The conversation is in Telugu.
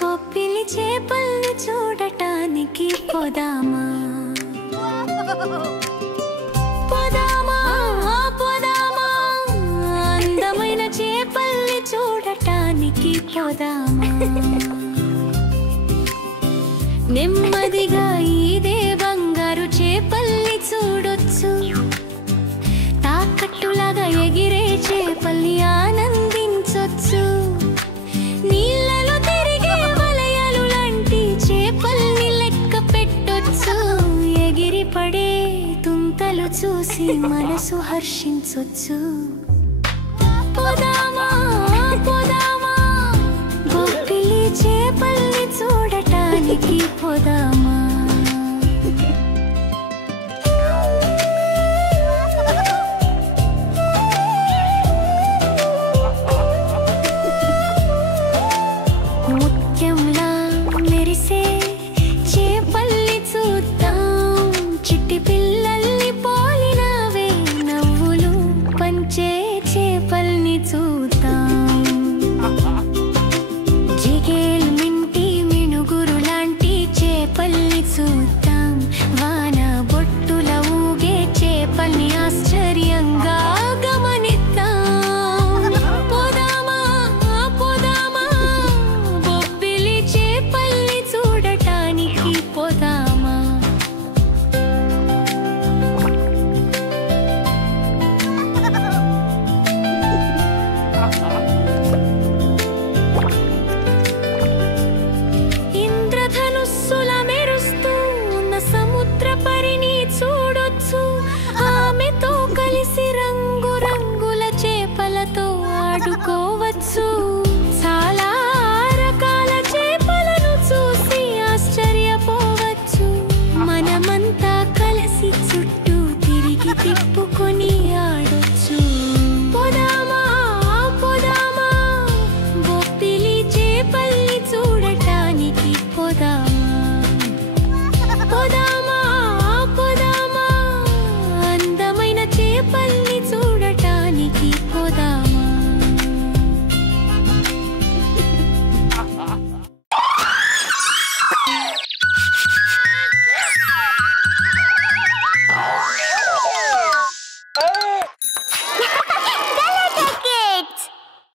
బొప్పిలి చేపల్ని చూడటానికి పోదామా పోదామా పోదామా అందమైన చేపల్ని చూడటానికి పోదామా నెమ్మదిగా ఇదే బంగారు చేపల్ని చూడొచ్చు తాకట్టులాగా ఎగిరే చేపల్ని ఆనందించొచ్చు నీళ్ళలో తిరిగే వలయాలు లాంటి చేపల్ని లెక్క పెట్టొచ్చు ఎగిరి పడే తుంతలు చూసి మనసు హర్షించొచ్చు పోదామా పోదామా బొప్పిలి చేపల్ని చూడటానికి పోదామా